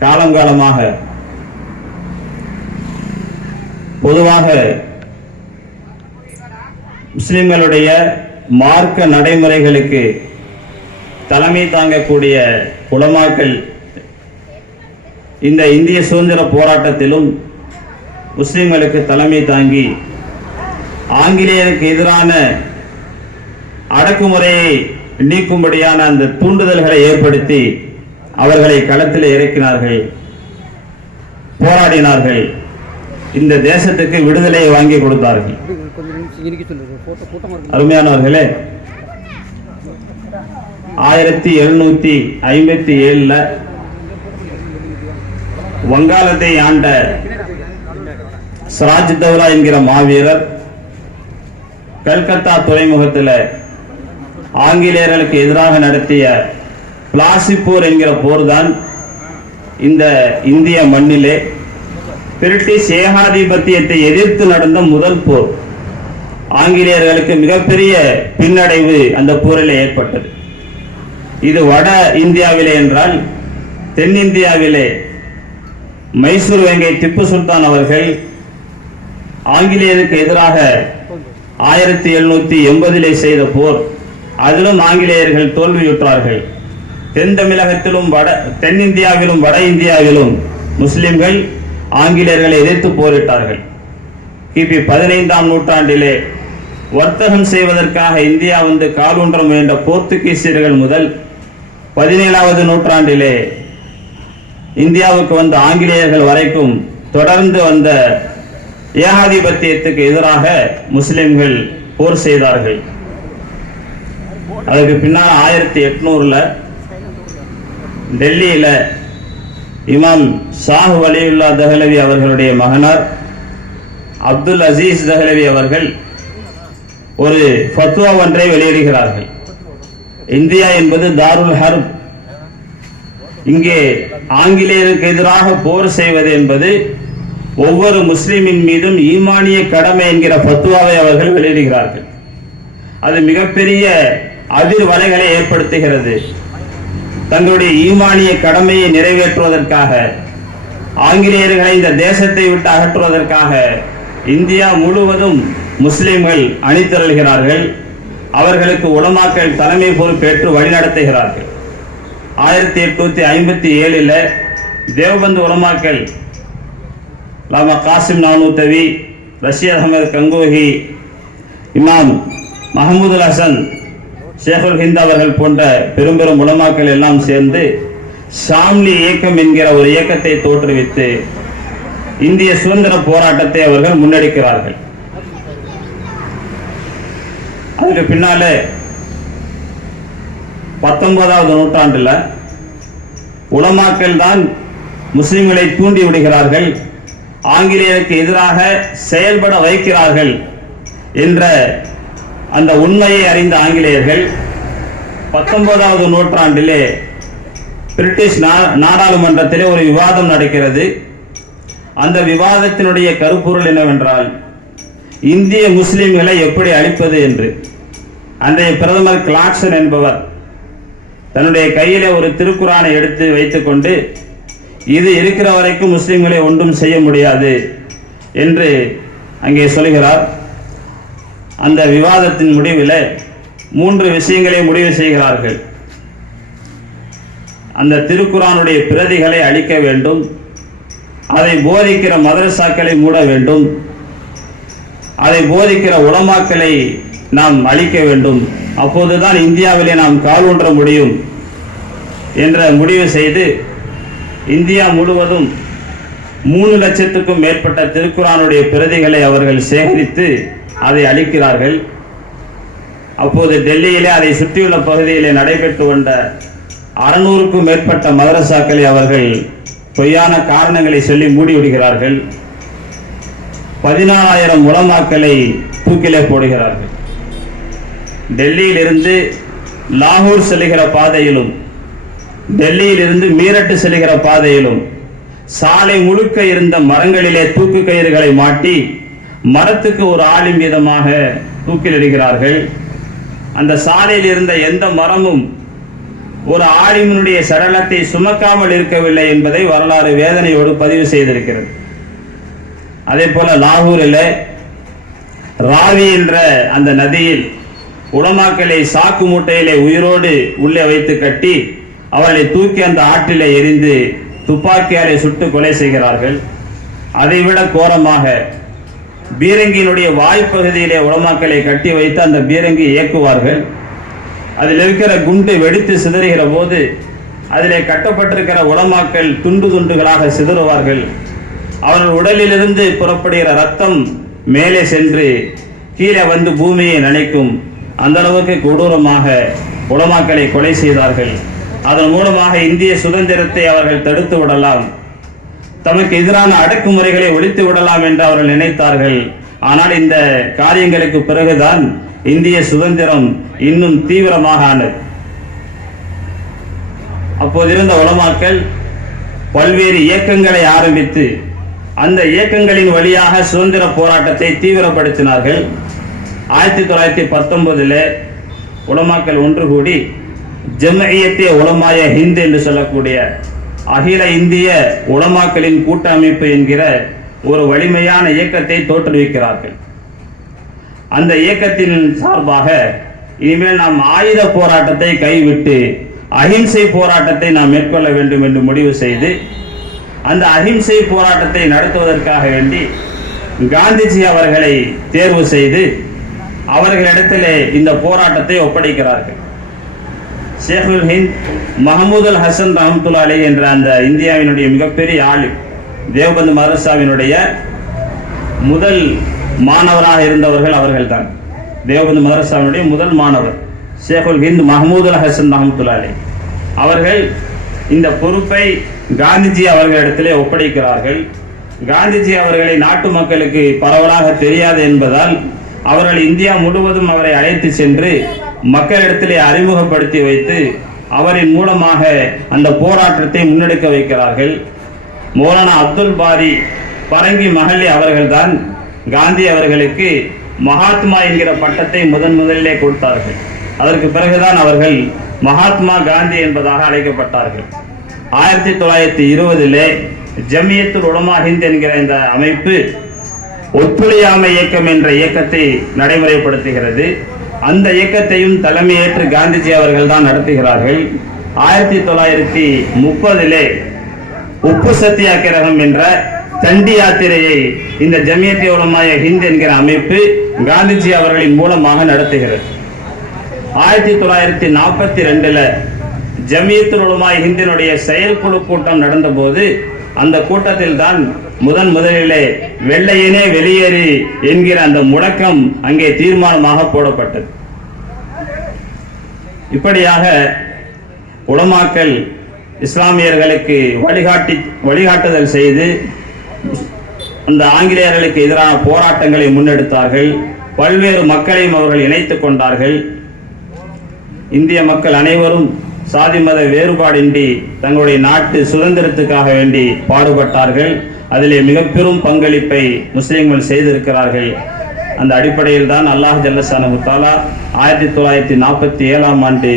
காலங்காலமாக பொதுவாக முஸ்லிம்களுடைய மார்க்க நடைமுறைகளுக்கு தலைமை தாங்கக்கூடிய உலமாக்கள் இந்த இந்திய சுதந்திர போராட்டத்திலும் முஸ்லிம்களுக்கு தலைமை தாங்கி ஆங்கிலேயருக்கு எதிரான அடக்குமுறையை நீக்கும்படியான அந்த தூண்டுதல்களை ஏற்படுத்தி அவர்களை களத்தில் இறக்கினார்கள். போராடினார்கள். இந்த தேசத்துக்கு விடுதலையை வாங்கி கொடுத்தார்கள். அருமையானவர்களே ஆயிரத்தி எழுநூத்தி ஐம்பத்தி ஏழுல வங்காளத்தை ஆண்ட சிராஜ் தௌலா என்கிற மாவீரர் கல்கத்தா துறைமுகத்தில் ஆங்கிலேயர்களுக்கு எதிராக நடத்திய பிளாசிப்போர் என்கிற போர்தான் இந்த இந்திய மண்ணிலே பிரிட்டிஷ் ஏகாதிபத்தியத்தை எதிர்த்து நடந்த முதல் போர். ஆங்கிலேயர்களுக்கு மிகப்பெரிய பின்னடைவு அந்த போரில் ஏற்பட்டது. இது வட இந்தியாவிலே என்றால் தென்னிந்தியாவிலே மைசூர் வேங்கை திப்பு சுல்தான் அவர்கள் ஆங்கிலேயருக்கு எதிராக ஆயிரத்தி எழுநூத்தி எண்பதிலே செய்த போர். அதிலும் ஆங்கிலேயர்கள் தோல்வியுற்றார்கள். தென் தமிழகத்திலும் வட தென்னிந்தியாவிலும் வட இந்தியாவிலும் முஸ்லிம்கள் ஆங்கிலேயர்களை எதிர்த்து போரிட்டார்கள். கிபி பதினைந்தாம் நூற்றாண்டிலே வர்த்தகம் செய்வதற்காக இந்தியா வந்து காலூன்ற முயன்ற போர்த்துகீசியர்கள் முதல் பதினேழாவது நூற்றாண்டிலே இந்தியாவுக்கு வந்த ஆங்கிலேயர்கள் வரைக்கும் தொடர்ந்து வந்த ஏகாதிபத்தியத்துக்கு எதிராக முஸ்லிம்கள் போர் செய்தார்கள். அதுக்கு பின்னால் ஆயிரத்தி எட்நூறுல டெல்லியில் இமாம் ஷாஹ் வலியுல்லா தஹலவி அவர்களுடைய மகனார் அப்துல் அசீஸ் தஹலவி அவர்கள் ஒரு ஃபத்வா ஒன்றை வெளியிடுகிறார்கள். இந்தியா என்பது தாருல் ஹர்ப். இங்கே ஆங்கிலேயருக்கு எதிராக போர் செய்வது என்பது ஒவ்வொரு முஸ்லிமின் மீதும் ஈமானிய கடமை என்கிற பத்துவாவை அவர்கள் வெளியிடுகிறார்கள். அது மிகப்பெரிய அதிர்வலைகளை ஏற்படுத்துகிறது. தங்களுடைய ஈமானிய கடமையை நிறைவேற்றுவதற்காக ஆங்கிலேயர்களை இந்த தேசத்தை விட்டு அகற்றுவதற்காக இந்தியா முழுவதும் முஸ்லிம்கள் அணிதிரள்கிறார்கள். அவர்களுக்கு உலமாக்கள் தலைமை பொறுப்பேற்று வழிநடத்துகிறார்கள். ஆயிரத்தி எட்நூத்தி ஐம்பத்தி ஏழில் தேவபந்து உலமாக்கள் லாமா காசிம் நானூத்தவி ரஷீத் அகமது கங்கோஹி இமாம் மஹமூதுல் ஹசன் ஷேகுல் ஹிந்த் அவர்கள் போன்ற பெரும் பெரும் உலமாக்கள் எல்லாம் சேர்ந்து ஷாம்லி இயக்கம் என்கிற ஒரு இயக்கத்தை தோற்றுவித்து இந்திய சுதந்திர போராட்டத்தை அவர்கள் முன்னெடுக்கிறார்கள். அதுக்கு பின்னாலே பத்தொன்பதாவது நூற்றாண்டுல உலமாக்கள் தான் முஸ்லிம்களை தூண்டி விடுகிறார்கள் ஆங்கிலேயருக்கு எதிராக செயல்பட வைக்கிறார்கள் என்ற அந்த உண்மையை அறிந்த ஆங்கிலேயர்கள் பத்தொன்பதாவது நூற்றாண்டிலே பிரிட்டிஷ் நா- நாடாளுமன்றத்திலே ஒரு விவாதம் நடக்கிறது. அந்த விவாதத்தினுடைய கருப்பொருள் என்னவென்றால் இந்திய முஸ்லிம்களை எப்படி அழிப்பது என்று. அன்றைய பிரதமர் கிளாக்சன் என்பவர் தன்னுடைய கையிலே ஒரு திருக்குறானை எடுத்து வைத்துக்கொண்டு இது இருக்கிற வரைக்கும் முஸ்லிம்களை ஒன்றும் செய்ய முடியாது என்று அங்கே சொல்கிறார். அந்த விவாதத்தின் முடிவில் மூன்று விஷயங்களை முடிவு செய்கிறார்கள். அந்த திருக்குறானுடைய பிரதிகளை அழிக்க வேண்டும். அதை போதிக்கிற மதரசாக்களை மூட வேண்டும். அதை போதிக்கிற உலமாக்களை நாம் அழிக்க வேண்டும். அப்போதுதான் இந்தியாவிலே நாம் கால் ஊன்ற முடியும் என்ற முடிவு செய்து இந்தியா முழுவதும் மூணு லட்சத்துக்கும் மேற்பட்ட திருக்குறானுடைய பிரதிகளை அவர்கள் சேகரித்து அதை அளிக்கிறார்கள் அப்போது டெல்லியிலே அதை சுற்றியுள்ள பகுதியிலே நடைபெற்று வந்த அறுநூறுக்கும் மேற்பட்ட மதரசாக்களை அவர்கள் பொய்யான காரணங்களை சொல்லி மூடிவிடுகிறார்கள். பதினாலாயிரம் உலமாக்களை தூக்கிலே போடுகிறார்கள். டெல்லியிலிருந்து லாகூர் செல்கிற பாதையிலும் டெல்லியிலிருந்து மீரட்டு செல்கிற பாதையிலும் சாலை முழுக்க இருந்த மரங்களிலே தூக்கு கயிறுகளை மாட்டி மரத்துக்கு ஒரு ஆளின் வீதமாக தூக்கிலிடுகிறார்கள். அந்த சாலையில் இருந்த எந்த மரமும் ஒரு ஆலிமினுடைய சடலத்தை சுமக்காமல் இருக்கவில்லை என்பதை வரலாறு வேதனையோடு பதிவு செய்திருக்கிறது. அதே போல லாகூரில் ராவி என்ற அந்த நதியில் உளமாக்களை சாக்கு மூட்டையிலே உயிரோடு உள்ளே வைத்து கட்டி அவர்களை தூக்கி அந்த ஆற்றிலே எரிந்து துப்பாக்கியாரை சுட்டு கொலை செய்கிறார்கள். அதைவிட கோரமாக பீரங்கியினுடைய வாய்ப்பகுதியிலே உலமாக்களை கட்டி வைத்து அந்த பீரங்கி இயக்குவார்கள். அதில் இருக்கிற குண்டு வெடித்து சிதறுகிற போது அதிலே கட்டப்பட்டிருக்கிற உளமாக்கள் துண்டு துண்டுகளாக சிதறுவார்கள். அவர்கள் உடலிலிருந்து புறப்படுகிற ரத்தம் மேலே சென்று கீழே வந்து பூமியை நனைக்கும் அந்த அளவுக்கு கொடூரமாக உலமாக்களை கொலை செய்தார்கள். அதன் மூலமாக இந்திய சுதந்திரத்தை அவர்கள் தடுத்து விடலாம். தமக்கு எதிரான அடக்குமுறைகளை ஒழித்து விடலாம் என்று அவர்கள் நினைத்தார்கள். ஆனால் இந்த காரியங்களுக்கு பிறகுதான் இந்திய சுதந்திரம் இன்னும் தீவிரமாக ஆனது. அப்போதிருந்த உலமாக்கள் பல்வேறு இயக்கங்களை ஆரம்பித்து அந்த இயக்கங்களின் வழியாக சுதந்திர போராட்டத்தை தீவிரப்படுத்தினார்கள். ஆயிரத்தி தொள்ளாயிரத்தி பத்தொன்பதில் உலமாக்கள் ஒன்று கூடி ஜம்ஐயத்தே உலமாய ஹிந்த் என்று சொல்லக்கூடிய அகில இந்திய உலமாக்களின் கூட்டமைப்பு என்கிற ஒரு வலிமையான இயக்கத்தை தோற்றுவிக்கிறார்கள். அந்த இயக்கத்தின் சார்பாக இனிமேல் நாம் ஆயுத போராட்டத்தை கைவிட்டு அஹிம்சை போராட்டத்தை நாம் மேற்கொள்ள வேண்டும் என்று முடிவு செய்து அந்த அஹிம்சை போராட்டத்தை நடத்துவதற்காக வேண்டி காந்திஜி அவர்களை தேர்வு செய்து அவர்களிடத்திலே இந்த போராட்டத்தை ஒப்படைக்கிறார்கள். ஷேகுல் ஹிந்த் மஹமூத் அல் ஹசன் ரஹமத்துல்லா அலி என்ற அந்த இந்தியாவினுடைய மிகப்பெரிய ஆள் தேவபந்து மதரசாவினுடைய முதல் மாணவராக இருந்தவர்கள் அவர்கள்தான். தேவபந்து மதரசாவினுடைய முதல் மாணவர் ஷேகுல் ஹிந்த் மஹமூத் அல் ஹசன் ரஹமத்துல்லா அலி அவர்கள் இந்த பொறுப்பை காந்திஜி அவர்களிடத்திலே ஒப்படைக்கிறார்கள். காந்திஜி அவர்களை நாட்டு மக்களுக்கு பரவலாக தெரியாது என்பதால் அவர்கள் இந்தியா முழுவதும் அவரை அழைத்து சென்று மக்களிடத்திலே அறிமுகப்படுத்தி வைத்து அவரின் மூலமாக அந்த போராட்டத்தை முன்னெடுக்க வைக்கிறார்கள். மௌலானா அப்துல் பாரி பரங்கி மகளி அவர்கள்தான் காந்தி அவர்களுக்கு மகாத்மா என்கிற பட்டத்தை முதன் முதலிலே கொடுத்தார்கள். அதற்கு பிறகுதான் அவர்கள் மகாத்மா காந்தி என்பதாக அழைக்கப்பட்டார்கள். ஆயிரத்தி தொள்ளாயிரத்தி இருபதிலே ஜமியத்துல் உலமா ஹிந்த் என்கிற இந்த அமைப்பு ஒத்துழையாமை இயக்கம் என்ற இயக்கத்தை நடைமுறைப்படுத்துகிறது. அந்த இயக்கத்தையும் தலைமையேற்று காந்திஜி அவர்கள் தான் நடத்துகிறார்கள். ஆயிரத்தி தொள்ளாயிரத்தி முப்பதிலே உப்பு சத்தியாகிரகம் என்ற தண்டி யாத்திரையை இந்த ஜமியத்தை உலமாய ஹிந்த் என்கிற அமைப்பு காந்திஜி அவர்களின் மூலமாக நடத்துகிறது. ஆயிரத்தி தொள்ளாயிரத்தி நாற்பத்தி ரெண்டுல ஜமியத்து உலமாய் ஹிந்தினுடைய செயற்குழு கூட்டம் நடந்தபோது அந்த கூட்டத்தில் தான் முதன் முதலிலே வெள்ளையனே வெளியேறி என்கிற அந்த முழக்கம் அங்கே தீர்மானமாக போடப்பட்டது. இப்படியாக உலமாக்கள் இஸ்லாமியர்களுக்கு வழிகாட்டி வழிகாட்டுதல் செய்து அந்த ஆங்கிலேயர்களுக்கு எதிரான போராட்டங்களை முன்னெடுத்தார்கள். பல்வேறு மக்களையும் அவர்கள் இணைத்துக் கொண்டார்கள். இந்திய மக்கள் அனைவரும் சாதி மத வேறுபாடின்றி தங்களுடைய நாட்டு சுதந்திரத்துக்காக வேண்டி பாடுபட்டார்கள். அதிலே மிக பெரும் பங்களிப்பை முஸ்லீம்கள் செய்திருக்கிறார்கள். அந்த அடிப்படையில் தான் அல்லாஹ் ஜல்லசானு தாலா ஆயிரத்தி தொள்ளாயிரத்தி நாற்பத்தி ஏழாம் ஆண்டு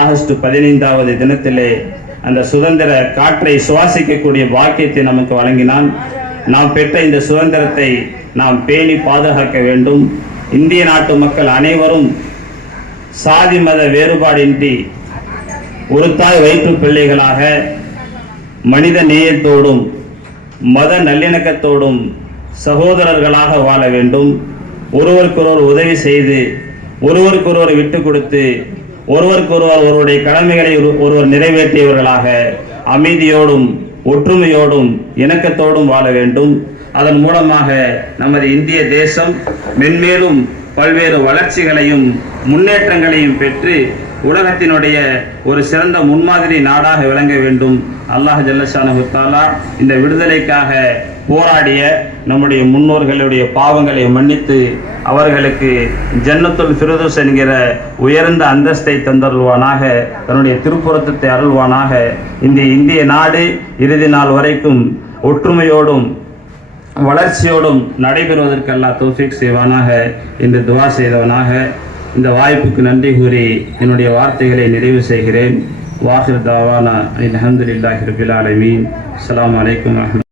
ஆகஸ்ட் பதினைந்தாவது தினத்திலே அந்த சுதந்திர காற்றை சுவாசிக்கக்கூடிய பாக்கியத்தை நமக்கு வழங்கினான். நாம் பெற்ற இந்த சுதந்திரத்தை நாம் பேணி பாதுகாக்க வேண்டும். இந்திய நாட்டு மக்கள் அனைவரும் சாதி மத வேறுபாடின்றி ஒரு தாய் வயிற்று பிள்ளைகளாக மனித நேயத்தோடும் மத நல்லிணக்கத்தோடும் சகோதரர்களாக வாழ வேண்டும். ஒருவருக்கொருவர் உதவி செய்து ஒருவருக்கொருவர் விட்டு கொடுத்து ஒருவருக்கொருவர் ஒருவருடைய கடமைகளை ஒரு- ஒருவர் நிறைவேற்றியவர்களாக அமைதியோடும் ஒற்றுமையோடும் இணக்கத்தோடும் வாழ வேண்டும். அதன் மூலமாக நமது இந்திய தேசம் மென்மேலும் பல்வேறு வளர்ச்சிகளையும் முன்னேற்றங்களையும் பெற்று உலகத்தினுடைய ஒரு சிறந்த முன்மாதிரி நாடாக விளங்க வேண்டும். அல்லாஹ் ஜல்லஷானு தாலா இந்த விடுதலைக்காக போராடிய நம்முடைய முன்னோர்களுடைய பாவங்களை மன்னித்து அவர்களுக்கு ஜன்னத்துல் ஃபிரதோஸ் என்கிற உயர்ந்த அந்தஸ்தை தந்தருள்வானாக தன்னுடைய திருப்புறத்தத்தை அருள்வானாக இந்த இந்திய நாடு இறுதி நாள் வரைக்கும் ஒற்றுமையோடும் வளர்ச்சியோடும் நடைபெறுவதற்கு அல்லாஹ் செய்வானாக என்று துவா செய்தவனாக இந்த வாய்ப்புக்கு நன்றி கூறி என்னுடைய வார்த்தைகளை நிறைவு செய்கிறேன். வாஹிர் தாவானா அலி அஹமதுல்லாஹி ரபில் ஆலமீன். அஸ்லாம் வலைக்கம் வரமத்து